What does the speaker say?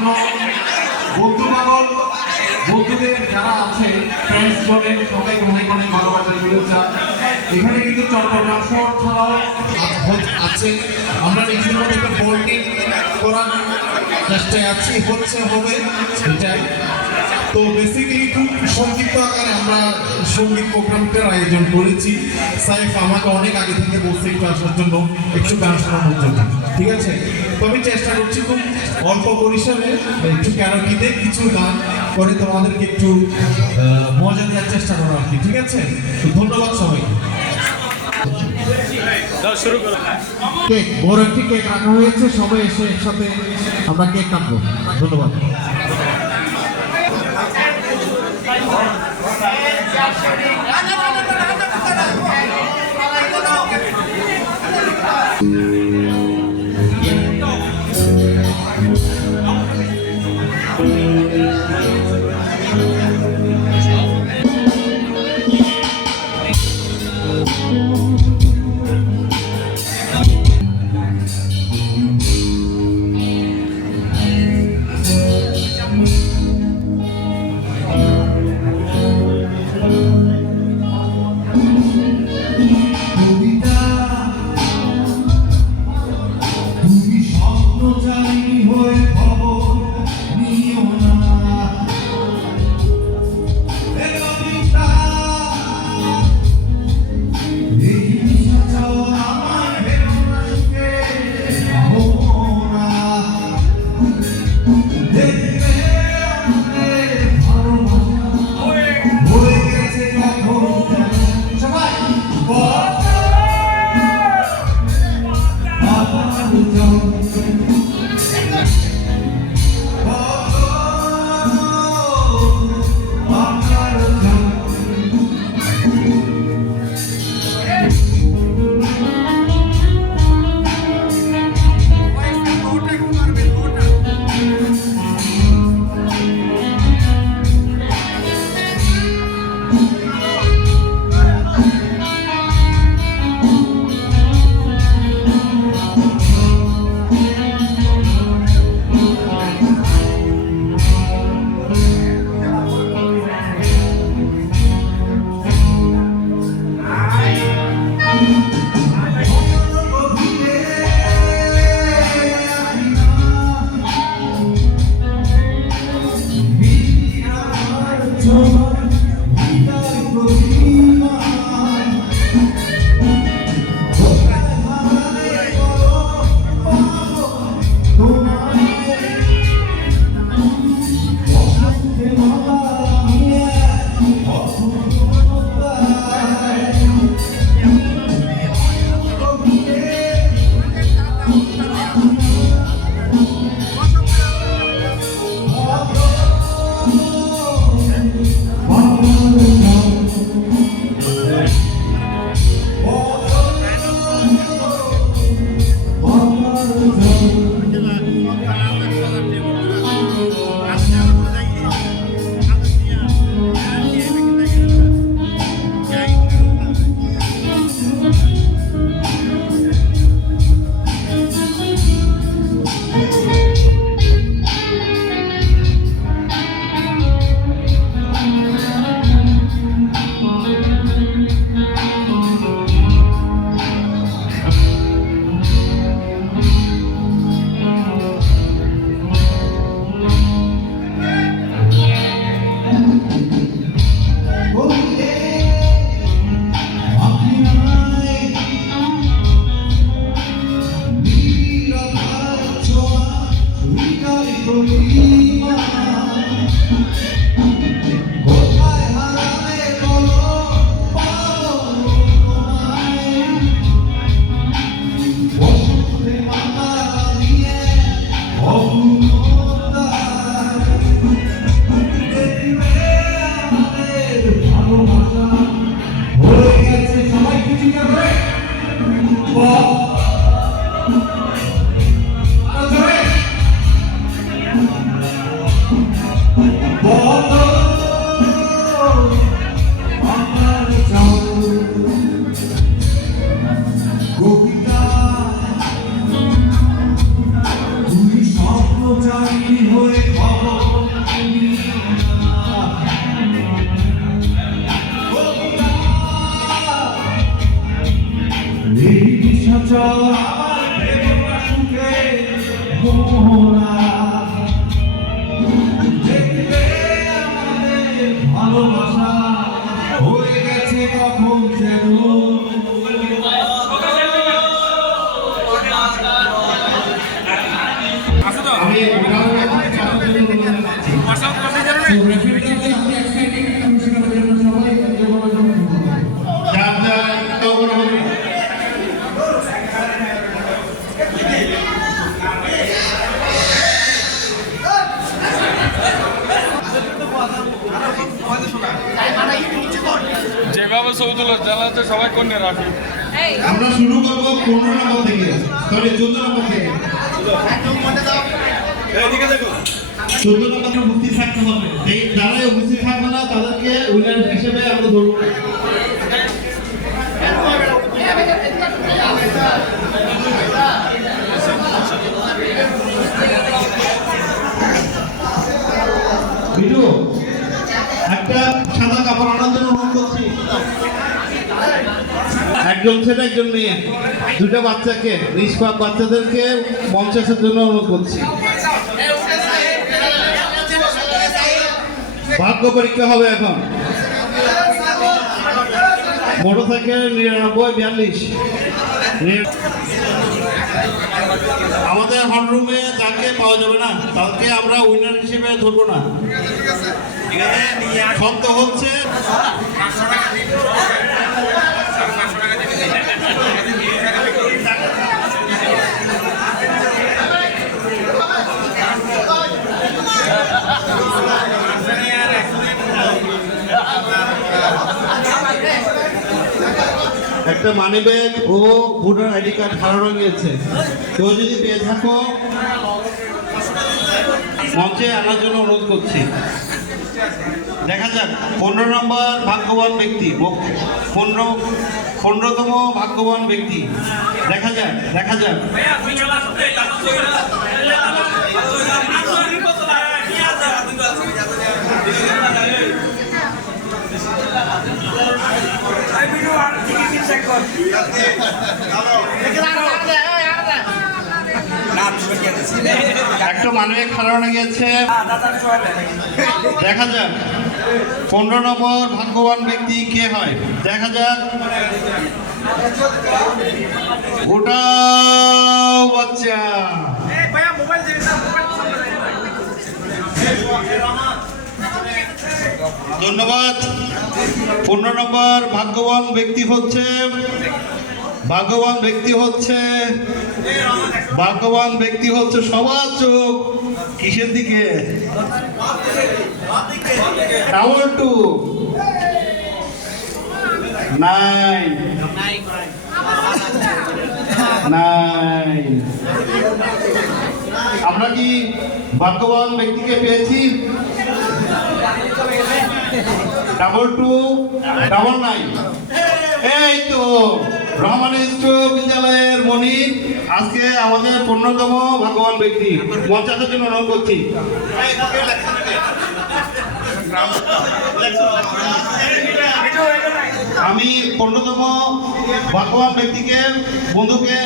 জন্য বন্ধু পাগল বন্ধুদের যারা আছে ফ্রেন্ডস জনের সবাইকে অনেক অনেক ভালোবাসা শুভেচ্ছা। এখানে কিন্তু চট্টগ্রাম শহর ছাড়াও আছে, আমরা নিজেদের মধ্যে একটা বোল্ডিং করার চেষ্টায় আছি, হচ্ছে হবে এটাই। তো বেসিক্যালি খুব সংক্ষিপ্ত আকারে আমরা সঙ্গীত প্রোগ্রামটার আয়োজন করেছি। সাইফ আমাকে অনেক আগে থেকে বলছে একটু আসার জন্য, একটু গান শোনানোর জন্য, ঠিক আছে? তো আমি চেষ্টা করছি খুব অল্প পরিসরে একটু ক্যারোকিতে কিছু গান করে তোমাদেরকে একটু মজা দেওয়ার চেষ্টা করা আর কি, ঠিক আছে? তো ধন্যবাদ সবাইকে। কেক, বড় একটি কেক রাখা হয়েছে, সবাই এসে একসাথে আমরা কেক কাটবো। ধন্যবাদ। এই নিশাচর আমার বেদনা সুখে মোহনা দেখলে আমাদের ভালোবাসা হয়ে গেছে কখন যেন আমি যেভাবে সৌদুল জ্বালাতে সবাই কোনে রাখি আমরা শুরু করব 15 নম্বর থেকে সরি 14 নম্বর থেকে 14 নম্বর উপস্থিত থাকতে হবে এই যারা উপস্থিত থাকবে না তাদেরকে উইনার হিসেবে আমরা ধরব ভিডিও একটা সাদা কাপড় আনার জন্য অনুরোধ করছি একজন ছেলে একজন মেয়ে দুটো বাচ্চাকে নিষ্পাপ বাচ্চাদেরকে মঞ্চে আসার জন্য অনুরোধ করছি ভাগ্য পরীক্ষা হবে এখন মোটরসাইকেল 99 42 আমাদের হলরুমে যাকে পাওয়া যাবে না তাকে আমরা উইনার হিসেবে ধরবো না শব্দ হচ্ছে একটা মানি ব্যাগ ও ভোটার আইডি কার্ড হারানো গিয়েছে কেউ যদি পেয়ে থাকো মঞ্চে আনার জন্য অনুরোধ করছি দেখা যাক 15 নম্বর ভাগ্যবান ব্যক্তি 15তম ভাগ্যবান ব্যক্তি দেখা যাক একটা মানুষ খারাপ গেছে দেখা যাক 15 নম্বর ভাগ্যবান ব্যক্তি কে হয় দেখা যাক ওটা বাচ্চা ধন্যবাদ 15 নম্বর ভাগ্যবান ব্যক্তি হচ্ছে সবার চোখ কিসের দিকে ডাবল 2 9 আমরা কি ভাগ্যবান ব্যক্তিকে পেয়েছি ডাবল 9 এই তো রহমান বিদ্যালয়ের মনি আজকে আমাদের 15তম ভাগ্যবান ব্যক্তি মঞ্চাতের জন্য অনুরোধ করছি আমি 15তম ভাগ্যবান ব্যক্তিকে বন্ধুকে